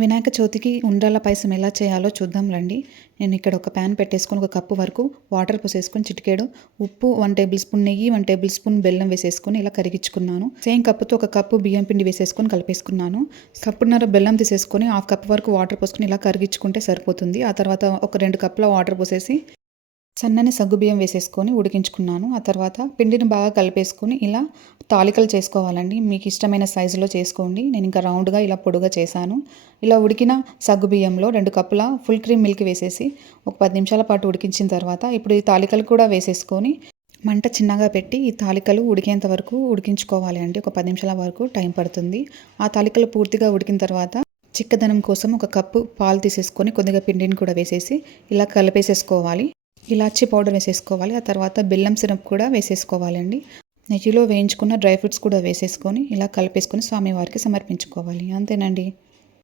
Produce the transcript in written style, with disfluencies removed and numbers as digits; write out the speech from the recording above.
వినాయక చవితికి ఉండ్రాళ్ళ పాయసం ఎలా చేయాలో చూద్దాం రండి. నేను ఇక్కడ ఒక ప్యాన్ పెట్టేసుకొని ఒక కప్పు వరకు వాటర్ పోసేసుకొని చిటికెడు ఉప్పు, 1 టేబుల్ స్పూన్ నెయ్యి, 1 టేబుల్ స్పూన్ బెల్లం వేసేసుకొని ఇలా కరిగించుకున్నాను. సేమ్ కప్పుతో ఒక కప్పు బియ్యం పిండి వేసేసుకొని కలిపేసుకున్నాను. కప్పున్నర బెల్లం తీసేసుకొని 1/2 కప్పు వరకు వాటర్ పోసుకొని ఇలా కరిగించుకుంటే సరిపోతుంది. ఆ తర్వాత ఒక 2 కప్పుల వాటర్ పోసేసి సన్నని సగ్గుబియ్యం వేసేసుకొని ఉడికించుకున్నాను. ఆ తర్వాత పిండిని బాగా కలిపేసుకొని ఇలా తాలికలు చేసుకోవాలండి. మీకు ఇష్టమైన సైజులో చేసుకోండి. నేను ఇంకా రౌండ్గా ఇలా పొడుగా చేశాను. ఇలా ఉడికిన సగ్గుబియ్యంలో 2 కప్పుల ఫుల్ క్రీమ్ మిల్క్ వేసేసి ఒక 10 నిమిషాల పాటు ఉడికించిన తర్వాత ఇప్పుడు ఈ తాలికలు కూడా వేసేసుకొని మంట చిన్నగా పెట్టి ఈ తాలికలు ఉడికేంత వరకు ఉడికించుకోవాలి అండి. ఒక 10 నిమిషాల వరకు టైం పడుతుంది. ఆ తాలికలు పూర్తిగా ఉడికిన తర్వాత చిక్కదనం కోసం ఒక కప్పు పాలు తీసేసుకొని కొద్దిగా పిండిని కూడా వేసేసి ఇలా కలిపేసేసుకోవాలి. ఇలాచీ పౌడర్ వేసేసుకోవాలి. ఆ తర్వాత బెల్లం సిరప్ కూడా వేసేసుకోవాలండి. నెయ్యిలో వేయించుకున్న డ్రై ఫ్రూట్స్ కూడా వేసేసుకొని ఇలా కలిపేసుకొని స్వామివారికి సమర్పించుకోవాలి. అంతేనండి.